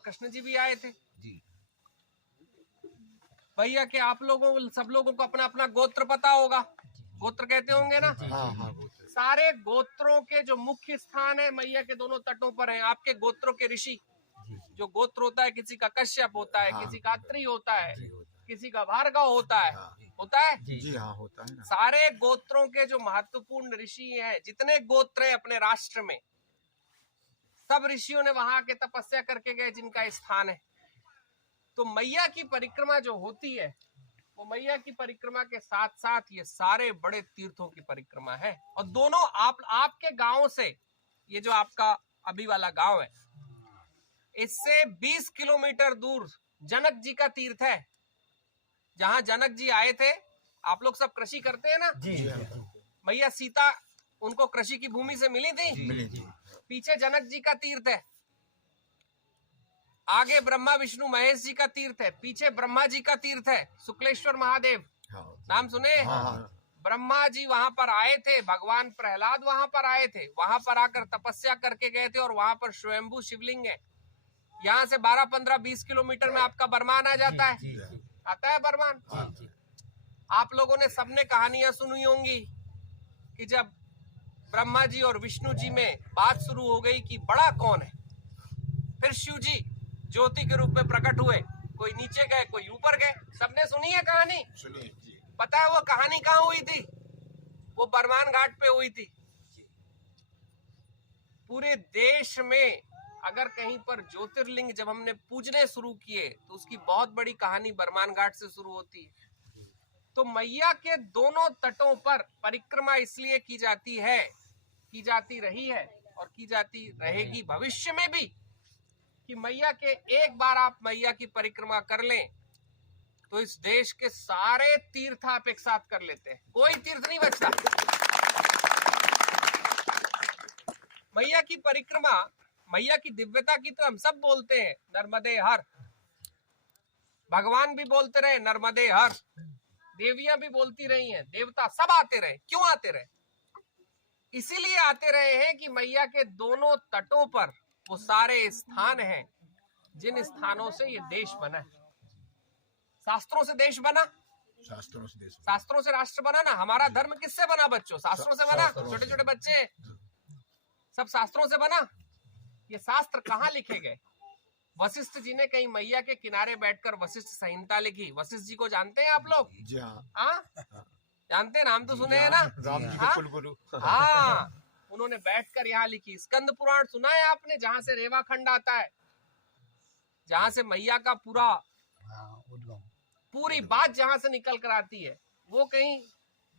कृष्ण जी भी आए थे जी। भैया के आप लोगों सब लोगों को अपना अपना गोत्र पता होगा, गोत्र कहते होंगे ना। हाँ हाँ सारे गोत्रों के जो मुख्य स्थान है मैया के दोनों तटों पर हैं। आपके गोत्रों के ऋषि, जो गोत्र होता है, किसी का कश्यप होता है, किसी का अत्रि होता है, किसी का भार्गव होता है, होता है जी हाँ होता है ना। सारे गोत्रों के जो महत्वपूर्ण ऋषि हैं, जितने गोत्र हैं अपने राष्ट्र में, सब ऋषियों ने वहां के तपस्या करके गए जिनका स्थान है। तो मैया की परिक्रमा जो होती है वो मैया की परिक्रमा के साथ साथ ये सारे बड़े तीर्थों की परिक्रमा है। और दोनों आपके गांव से, ये जो आपका अभी वाला गांव है, इससे 20 किलोमीटर दूर जनक जी का तीर्थ है, जहां जनक जी आए थे। आप लोग सब कृषि करते हैं ना। जी मैया सीता उनको कृषि की भूमि से मिली थी। जी। पीछे जनक जी का तीर्थ है, आगे ब्रह्मा विष्णु महेश जी का तीर्थ है, पीछे ब्रह्मा जी का तीर्थ है, शुक्लेश्वर महादेव। नाम सुने? ब्रह्मा जी वहां पर आए थे, भगवान प्रहलाद वहां पर आए थे, वहां पर आकर तपस्या करके गए थे और वहां पर स्वयंभू शिवलिंग है। यहाँ से 12, 15, 20 किलोमीटर में आपका बरमान आ जाता है। आता है बरमान। आप लोगों ने सबने कहानियां सुनी होंगी कि जब ब्रह्मा जी और विष्णु जी में बात शुरू हो गई कि बड़ा कौन है, फिर शिव जी ज्योति के रूप में प्रकट हुए, कोई नीचे गए कोई ऊपर गए। सबने सुनी है कहानी? सुनिए। पता है वो कहानी कहाँ हुई थी? वो बरमान घाट पे हुई थी। पूरे देश में अगर कहीं पर ज्योतिर्लिंग जब हमने पूजने शुरू किए तो उसकी बहुत बड़ी कहानी बरमान घाट से शुरू होती है। तो मैया के दोनों तटों पर परिक्रमा इसलिए की जाती है, की जाती रही है और की जाती रहेगी भविष्य में भी, कि मैया के एक बार आप मैया की परिक्रमा कर लें तो इस देश के सारे तीर्थ आप एक साथ कर लेते हैं, कोई तीर्थ नहीं बचता। मैया की परिक्रमा, मैया की दिव्यता की तो हम सब बोलते हैं, नर्मदे हर। भगवान भी बोलते रहे नर्मदे हर, देवियां भी बोलती रही हैं, देवता सब आते रहे। क्यों आते रहे? इसीलिए आते रहे हैं कि मैया के दोनों तटों पर वो सारे स्थान हैं जिन स्थानों से ये देश बना है। शास्त्रों से देश बना, शास्त्रों से राष्ट्र बना ना। हमारा धर्म किससे बना बच्चों? शास्त्रों से बना। छोटे छोटे बच्चे सब शास्त्रों से बना। ये शास्त्र कहाँ लिखे गए? वशिष्ठ जी ने कहीं मैया के किनारे बैठकर वशिष्ठ संहिता लिखी। वशिष्ठ जी को जानते हैं आप लोग? जानते हैं, नाम तो सुने हैं ना। राम जी के कुलगुरु। हाँ, उन्होंने बैठकर यहाँ लिखी। स्कंद पुराण सुना है आपने? जहाँ से रेवा खंड आता है, जहाँ से मैया का पूरी बात जहाँ से निकल कर आती है, वो कहीं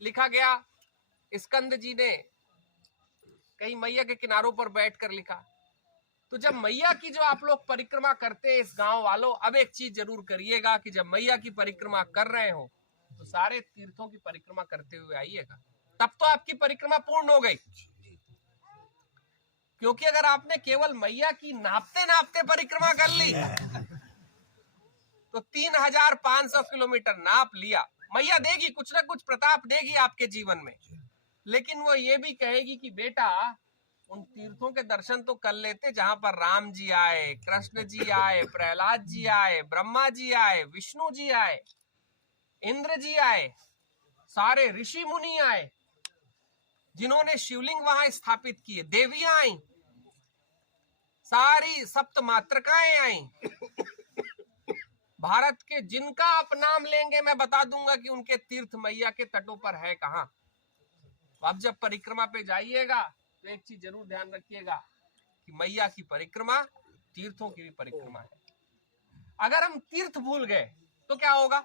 लिखा गया। स्कंद जी ने कहीं मैया के किनारों पर बैठकर लिखा। तो जब मैया की जो आप लोग परिक्रमा करते हैं इस गांव वालों, अब एक चीज जरूर करिएगा कि जब मैया की परिक्रमा कर रहे हो तो सारे तीर्थों की परिक्रमा करते हुए आइएगा, तब तो आपकी परिक्रमा पूर्ण हो गई। क्योंकि अगर आपने केवल मैया की नापते नापते परिक्रमा कर ली तो 3500 किलोमीटर नाप लिया। मैया देगी कुछ ना कुछ प्रताप देगी आपके जीवन में, लेकिन वो ये भी कहेगी कि बेटा उन तीर्थों के दर्शन तो कर लेते जहां पर राम जी आए, कृष्ण जी आए, प्रहलाद जी आए, ब्रह्मा जी आए, विष्णु जी आए, इंद्र जी आए, सारे ऋषि मुनि आए, जिन्होंने शिवलिंग वहां स्थापित किए, देवियां आई, सारी सप्त मातृकाएं आई। भारत के जिनका आप नाम लेंगे मैं बता दूंगा कि उनके तीर्थ मैया के तटों पर है कहां। तो अब जब परिक्रमा पे जाइएगा तो एक चीज जरूर ध्यान रखिएगा कि मैया की परिक्रमा तीर्थों की भी परिक्रमा है। अगर हम तीर्थ भूल गए तो क्या होगा?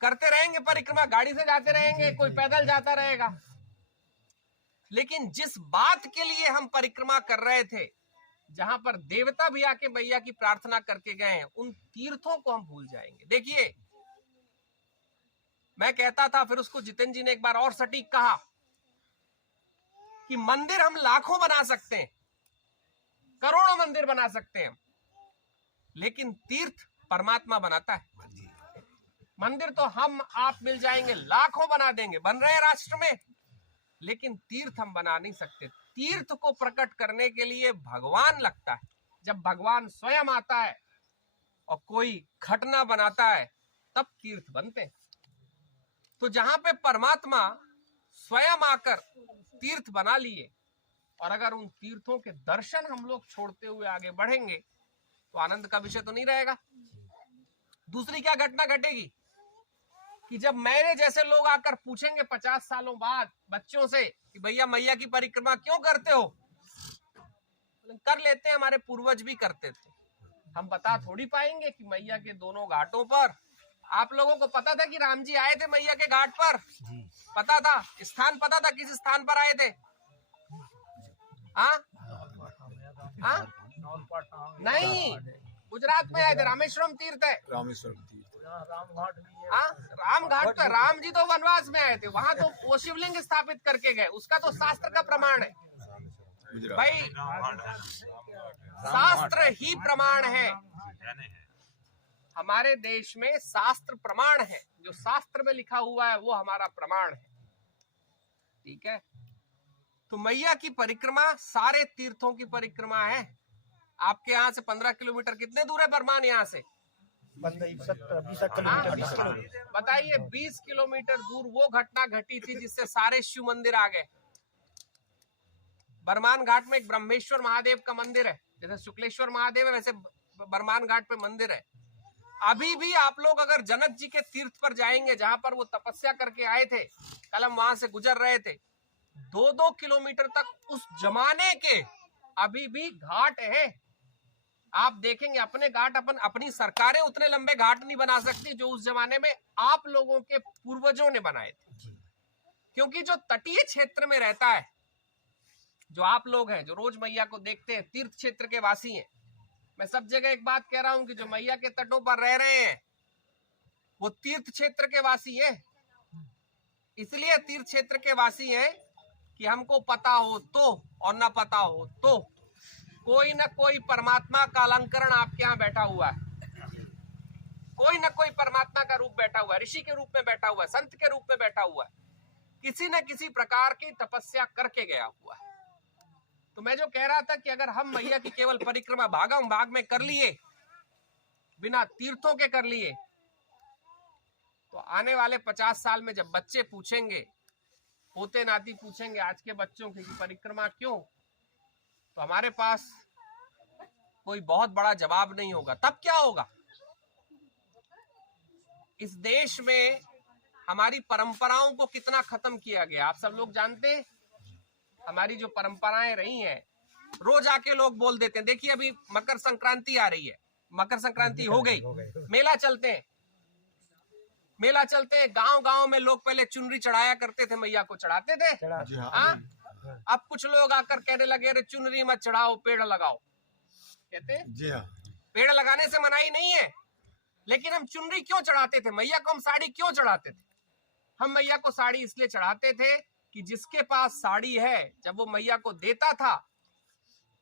करते रहेंगे परिक्रमा, गाड़ी से जाते रहेंगे, कोई पैदल जाता रहेगा, लेकिन जिस बात के लिए हम परिक्रमा कर रहे थे, जहां पर देवता भी आके मैया की प्रार्थना करके गए हैं, उन तीर्थों को हम भूल जाएंगे। देखिए, मैं कहता था, फिर उसको जितेंद्र जी ने एक बार और सटीक कहा कि मंदिर हम लाखों बना सकते हैं, करोड़ों मंदिर बना सकते हैं, लेकिन तीर्थ परमात्मा बनाता है। मंदिर तो हम आप मिल जाएंगे, लाखों बना देंगे, बन रहे हैं राष्ट्र में, लेकिन तीर्थ हम बना नहीं सकते। तीर्थ को प्रकट करने के लिए भगवान लगता है। जब भगवान स्वयं आता है और कोई घटना बनाता है तब तीर्थ बनते हैं। तो जहां पे परमात्मा स्वयं आकर तीर्थ बना लिए और अगर उन तीर्थों के दर्शन हम लोग छोड़ते हुए आगे बढ़ेंगे तो आनंद का विषय तो नहीं रहेगा। दूसरी क्या घटना घटेगी कि जब मेरे जैसे लोग आकर पूछेंगे 50 सालों बाद बच्चों से कि भैया मैया की परिक्रमा क्यों करते हो, कर लेते हैं, हमारे पूर्वज भी करते थे। हम बता थोड़ी पाएंगे कि मैया के दोनों घाटों पर, आप लोगों को पता था कि राम जी आए थे मैया के घाट पर? पता था? स्थान पता था किस स्थान पर आए थे? हाँ नहीं, गुजरात में आए थे, रामेश्वरम तीर्थ है, रामेश्वरम तीर्थ, राम घाट पे। राम जी तो वनवास में आए थे, वहां तो वो शिवलिंग स्थापित करके गए, उसका तो शास्त्र का प्रमाण है भाई, शास्त्र ही प्रमाण है। हमारे देश में शास्त्र प्रमाण है, जो शास्त्र में लिखा हुआ है वो हमारा प्रमाण है, ठीक है। तो मैया की परिक्रमा सारे तीर्थों की परिक्रमा है। आपके यहाँ से 15 किलोमीटर कितने दूर है बरमान यहाँ से? 20 किलोमीटर। बताइए, 20 किलोमीटर दूर वो घटना घटी थी जिससे सारे शिव मंदिर आ गए। बरमान घाट में एक ब्रह्मेश्वर महादेव का मंदिर है, जैसे शुक्लेश्वर महादेव है वैसे बरमान घाट पे मंदिर है। अभी भी आप लोग अगर जनक जी के तीर्थ पर जाएंगे जहां पर वो तपस्या करके आए थे, कल हम वहां से गुजर रहे थे, 2-2 किलोमीटर तक उस जमाने के अभी भी घाट है। आप देखेंगे अपने घाट, अपनी सरकारें उतने लंबे घाट नहीं बना सकती जो उस जमाने में आप लोगों के पूर्वजों ने बनाए थे। क्योंकि जो तटीय क्षेत्र में रहता है, जो आप लोग हैं जो रोज मैया को देखते हैं, तीर्थ क्षेत्र के वासी हैं, मैं सब जगह एक बात कह रहा हूं कि जो मैया के तटों पर रह रहे हैं वो तीर्थ क्षेत्र के वासी हैं। इसलिए तीर्थ क्षेत्र के वासी हैं कि हमको पता हो तो और ना पता हो तो कोई ना कोई परमात्मा का अलंकरण आपके यहाँ बैठा हुआ है, कोई ना कोई परमात्मा का रूप बैठा हुआ है, ऋषि के रूप में बैठा हुआ है, संत के रूप में बैठा हुआ है, किसी न किसी प्रकार की तपस्या करके गया हुआ है। तो मैं जो कह रहा था कि अगर हम मैया की केवल परिक्रमा भागम भाग में कर लिए, बिना तीर्थों के कर लिए, तो आने वाले 50 साल में जब बच्चे पूछेंगे, पोते नाती पूछेंगे आज के बच्चों की परिक्रमा क्यों, तो हमारे पास कोई बहुत बड़ा जवाब नहीं होगा। तब क्या होगा? इस देश में हमारी परंपराओं को कितना खत्म किया गया आप सब लोग जानते हैं। हमारी जो परंपराएं रही हैं, रोज आके लोग बोल देते हैं, देखिए अभी मकर संक्रांति आ रही है, मकर संक्रांति हो गई, मेला चलते हैं, मेला चलते हैं। गांव गांव में लोग पहले चुनरी चढ़ाया करते थे, मैया को चढ़ाते थे। अब कुछ लोग आकर कहने लगे अरे चुनरी मत चढ़ाओ, पेड़ लगाओ। कहते हैं जी हाँ, पेड़ लगाने से मनाही नहीं है, लेकिन हम चुनरी क्यों चढ़ाते थे? मैया को हम साड़ी क्यों चढ़ाते थे? हम मैया को साड़ी इसलिए चढ़ाते थे कि जिसके पास साड़ी है, जब वो मैया को देता था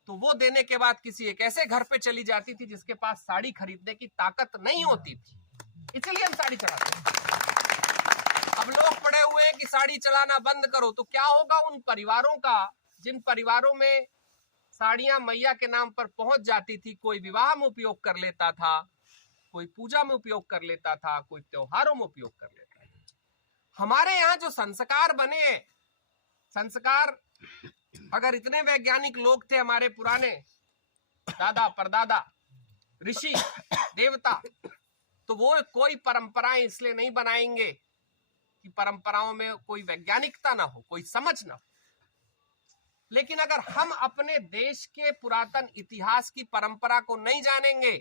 तो वो देने के बाद किसी एक ऐसे घर पे चली जाती थी जिसके पास साड़ी खरीदने की ताकत नहीं होती थी, इसलिए हम साड़ी चढ़ाते थे। अब लोग पड़े हुए हैं कि साड़ी चलाना बंद करो, तो क्या होगा उन परिवारों का जिन परिवारों में साड़ियां मैया के नाम पर पहुंच जाती थी? कोई विवाह में उपयोग कर लेता था, कोई पूजा में उपयोग कर लेता था, कोई त्योहारों में उपयोग कर लेता था। हमारे यहाँ जो संस्कार बने हैं, संस्कार अगर इतने वैज्ञानिक लोग थे हमारे पुराने दादा परदादा ऋषि देवता, तो वो कोई परंपराएं इसलिए नहीं बनाएंगे कि परंपराओं में कोई वैज्ञानिकता ना हो, कोई समझ ना हो। लेकिन अगर हम अपने देश के पुरातन इतिहास की परंपरा को नहीं जानेंगे,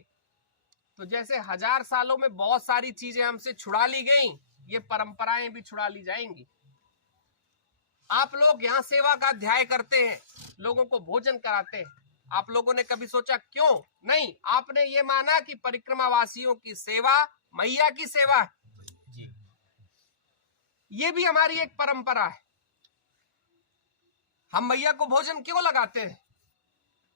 तो जैसे 1000 सालों में बहुत सारी चीजें हमसे छुड़ा ली गई, ये परंपराएं भी छुड़ा ली जाएंगी। आप लोग यहाँ सेवा का अध्याय करते हैं, लोगों को भोजन कराते हैं, आप लोगों ने कभी सोचा क्यों नहीं? आपने ये माना कि परिक्रमा वासियों की सेवा मैया की सेवा है। ये भी हमारी एक परंपरा है। हम मैया को भोजन क्यों लगाते हैं?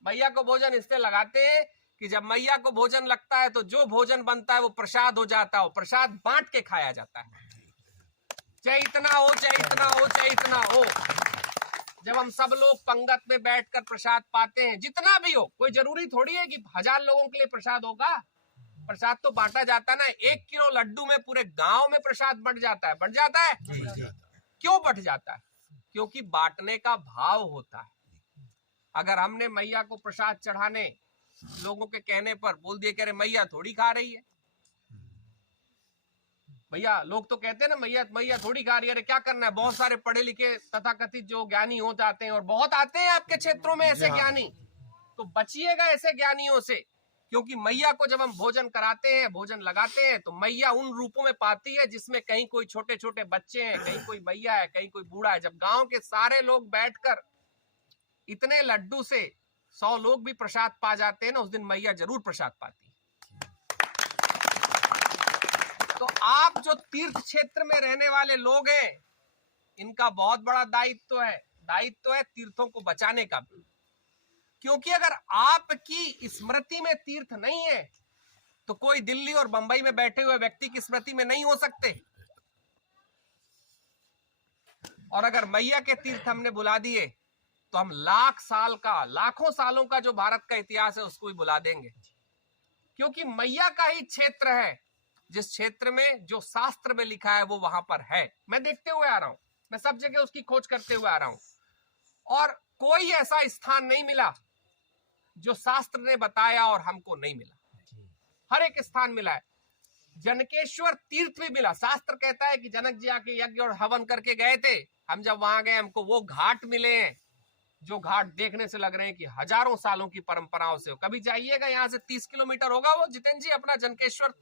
मैया को भोजन इसलिए लगाते हैं कि जब मैया को भोजन लगता है तो जो भोजन बनता है वो प्रसाद हो जाता है, प्रसाद बांट के खाया जाता है, चाहे इतना हो चाहे इतना हो चाहे इतना हो। जब हम सब लोग पंगत में बैठकर प्रसाद पाते हैं, जितना भी हो, कोई जरूरी थोड़ी है कि 1000 लोगों के लिए प्रसाद होगा। प्रसाद तो बांटा जाता है ना। 1 किलो लड्डू में पूरे गांव में प्रसाद बंट जाता है। बढ़ जाता है? क्यों बढ़ जाता है? क्योंकि बांटने का भाव होता है। अगर हमने मैया को प्रसाद चढ़ाने लोगों के कहने पर बोल दिए, कह रहे मैया थोड़ी खा रही है, भैया लोग तो कहते हैं ना मैया थोड़ी खा रही है। अरे क्या करना है, बहुत सारे पढ़े लिखे तथाकथित जो ज्ञानी हो जाते हैं, और बहुत आते हैं आपके क्षेत्रों में ऐसे ज्ञानी, तो बचिएगा ऐसे ज्ञानियों से। क्योंकि मैया को जब हम भोजन कराते हैं, भोजन लगाते हैं, तो मैया उन रूपों में पाती है जिसमें कहीं कोई छोटे छोटे बच्चे हैं, कहीं कोई मैया है, कहीं कोई बूढ़ा है। जब गांव के सारे लोग बैठकर इतने लड्डू से 100 लोग भी प्रसाद पा जाते हैं ना, उस दिन मैया जरूर प्रसाद पाती है। तो आप जो तीर्थ क्षेत्र में रहने वाले लोग हैं, इनका बहुत बड़ा दायित्व है तीर्थों को बचाने का भी। क्योंकि अगर आपकी स्मृति में तीर्थ नहीं है, तो कोई दिल्ली और बंबई में बैठे हुए व्यक्ति की स्मृति में नहीं हो सकते। और अगर मैया के तीर्थ हमने बुला दिए, तो हम लाखों सालों का जो भारत का इतिहास है उसको भी बुला देंगे। क्योंकि मैया का ही क्षेत्र है, जिस क्षेत्र में जो शास्त्र में लिखा है वो वहां पर है। मैं देखते हुए आ रहा हूं, मैं सब जगह उसकी खोज करते हुए आ रहा हूं, और कोई ऐसा स्थान नहीं मिला जो शास्त्र ने बताया और हमको नहीं मिला। हर एक स्थान मिला है। जनकेश्वर तीर्थ भी मिला। शास्त्र कहता है कि जनक जी आके यज्ञ और हवन करके गए थे। हम जब वहां गए, हमको वो घाट मिले हैं जो घाट देखने से लग रहे हैं कि हजारों सालों की परंपराओं से हो। कभी जाइएगा, यहाँ से 30 किलोमीटर होगा वो, जितेंद्र जी, अपना जनकेश्वर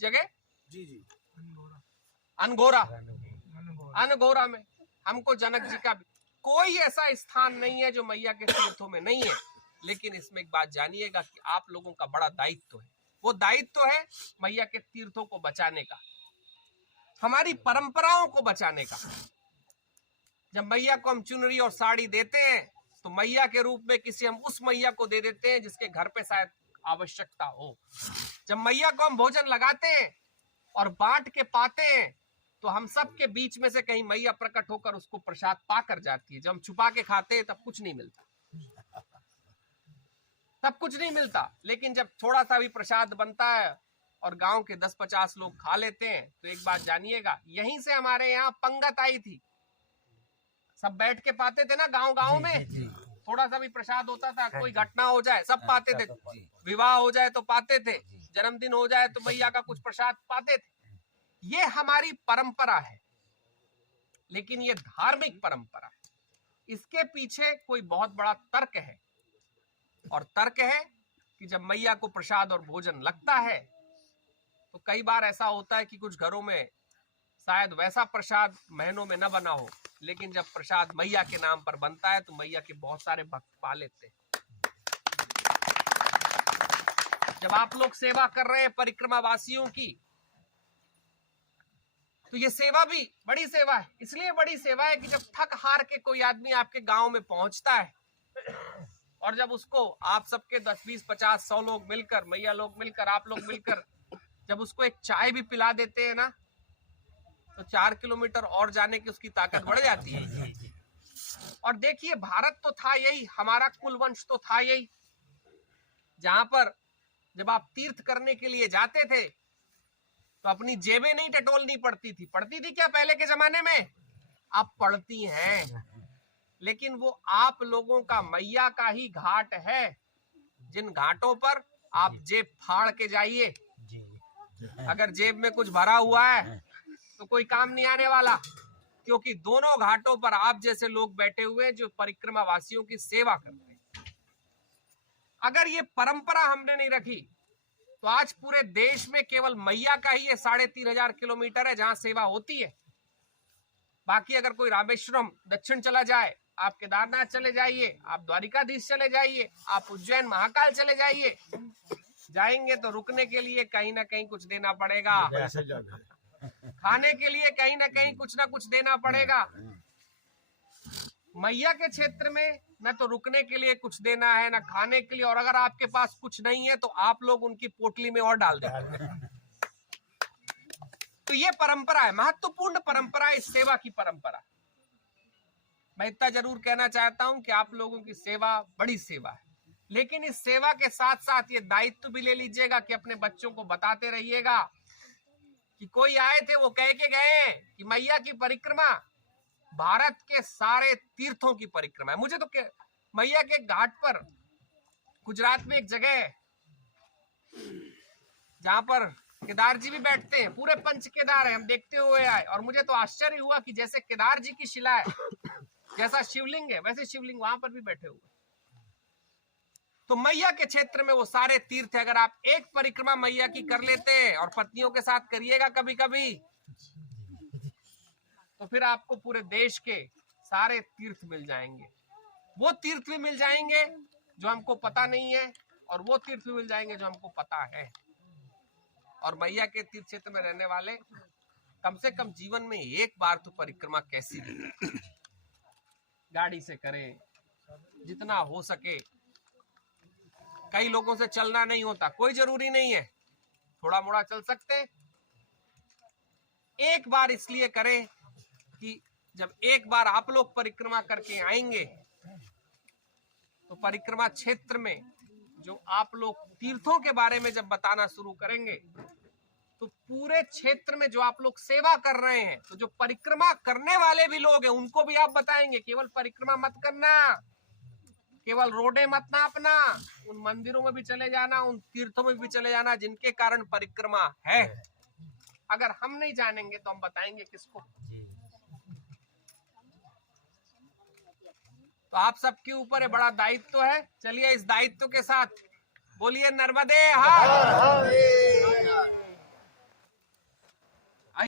जगह। जी अनगोरा में हमको जनक जी का भी कोई ऐसा स्थान नहीं है जो मैया के तीर्थों में नहीं है। लेकिन इसमें एक बात जानिएगा कि आप लोगों का बड़ा दायित्व है। वो दायित्व है मैया के तीर्थों को बचाने का, हमारी परंपराओं को बचाने का। जब मैया को हम चुनरी और साड़ी देते हैं, तो मैया के रूप में किसी हम उस मैया को दे देते हैं जिसके घर पे शायद आवश्यकता हो। जब मैया को हम भोजन लगाते हैं और बांट के पाते हैं, तो हम सब के बीच में से कहीं मैया प्रकट होकर उसको प्रसाद पा कर जाती है। जब हम छुपा के खाते हैं तब कुछ नहीं मिलता, तब कुछ नहीं मिलता। लेकिन जब थोड़ा सा भी प्रसाद बनता है और गांव के 10-50 लोग खा लेते हैं, तो एक बात जानिएगा, यहीं से हमारे यहाँ पंगत आई थी। सब बैठ के पाते थे ना गांव में। थोड़ा सा भी प्रसाद होता था, कोई घटना हो जाए सब पाते थे, विवाह हो जाए तो पाते थे, जन्मदिन हो जाए तो मैया का कुछ प्रसाद पाते थे। ये हमारी परंपरा है, लेकिन ये धार्मिक परंपरा है। इसके पीछे कोई बहुत बड़ा तर्क है, और तर्क है कि जब मैया को प्रसाद और भोजन लगता है, तो कई बार ऐसा होता है कि कुछ घरों में शायद वैसा प्रसाद महीनों में न बना हो, लेकिन जब प्रसाद मैया के नाम पर बनता है तो मैया के बहुत सारे भक्त पा लेते हैं। जब आप लोग सेवा कर रहे हैं परिक्रमा वासियों की, तो ये सेवा भी बड़ी सेवा है। इसलिए बड़ी सेवा है कि जब थक हार के कोई आदमी आपके गांव में पहुंचता है, और जब उसको आप सबके 10, 20, 50, 100 लोग मिलकर, मैया लोग मिलकर, आप लोग मिलकर जब उसको एक चाय भी पिला देते हैं ना, तो 4 किलोमीटर और जाने की उसकी ताकत बढ़ जाती है। और देखिए, भारत तो था यही, हमारा कुल वंश तो था यही, जहां पर जब आप तीर्थ करने के लिए जाते थे तो अपनी जेबें नहीं टटोलनी पड़ती थी। पड़ती थी क्या पहले के जमाने में? अब पड़ती हैं, लेकिन वो आप लोगों का मैया का ही घाट है, जिन घाटों पर आप जेब फाड़ के जाइए। अगर जेब में कुछ भरा हुआ है तो कोई काम नहीं आने वाला, क्योंकि दोनों घाटों पर आप जैसे लोग बैठे हुए हैं जो परिक्रमा वासियों की सेवा करते हैं। अगर ये परंपरा हमने नहीं रखी, तो आज पूरे देश में केवल मैया का ही ये 3,500 किलोमीटर है जहां सेवा होती है। बाकी अगर कोई रामेश्वरम दक्षिण चला जाए, आप केदारनाथ चले जाइए, आप द्वारिकाधीश चले जाइए, आप उज्जैन महाकाल चले जाइए, जाएंगे तो रुकने के लिए कहीं ना कहीं कुछ देना पड़ेगा, खाने के लिए कहीं ना कहीं कुछ ना कुछ देना पड़ेगा। मैया के क्षेत्र में न तो रुकने के लिए कुछ देना है, न खाने के लिए, और अगर आपके पास कुछ नहीं है तो आप लोग उनकी पोटली में और डाल देते। तो ये परंपरा है, महत्वपूर्ण परंपरा है, इस सेवा की परंपरा। मैं इतना जरूर कहना चाहता हूं कि आप लोगों की सेवा बड़ी सेवा है, लेकिन इस सेवा के साथ साथ ये दायित्व भी ले लीजिएगा कि अपने बच्चों को बताते रहिएगा कि कोई आए थे वो कह के गए कि मैया की परिक्रमा भारत के सारे तीर्थों की परिक्रमा है। मुझे तो मैया के घाट पर गुजरात में एक जगह है जहां पर केदार जी भी बैठते हैं, पूरे पंच केदार है, हम देखते हुए आए और मुझे तो आश्चर्य हुआ कि जैसे केदार जी की शिला है, जैसा शिवलिंग है वैसे शिवलिंग वहां पर भी बैठे हुए। तो मैया के क्षेत्र में वो सारे तीर्थ है, अगर आप एक परिक्रमा मैया की कर लेते हैं और पत्नियों के साथ करिएगा कभी कभी, तो फिर आपको पूरे देश के सारे तीर्थ मिल जाएंगे। वो तीर्थ भी मिल जाएंगे जो हमको पता नहीं है और वो तीर्थ भी मिल जाएंगे जो हमको पता है। और मैया के तीर्थ क्षेत्र में रहने वाले कम से कम जीवन में एक बार तो परिक्रमा कैसी भी गाड़ी से करें, जितना हो सके। कई लोगों से चलना नहीं होता, कोई जरूरी नहीं है, थोड़ा मोड़ा चल सकते हैं। एक बार इसलिए करें कि जब एक बार आप लोग परिक्रमा करके आएंगे तो परिक्रमा क्षेत्र में जो आप लोग तीर्थों के बारे में जब बताना शुरू करेंगे तो पूरे क्षेत्र में जो आप लोग सेवा कर रहे हैं, तो जो परिक्रमा करने वाले भी लोग हैं उनको भी आप बताएंगे केवल परिक्रमा मत करना, केवल रोडे मत नापना, उन मंदिरों में भी चले जाना, उन तीर्थों में भी चले जाना जिनके कारण परिक्रमा है। अगर हम नहीं जानेंगे तो हम बताएंगे किसको? तो आप सबके ऊपर है बड़ा दायित्व है। चलिए इस दायित्व के साथ बोलिए नर्मदे हर।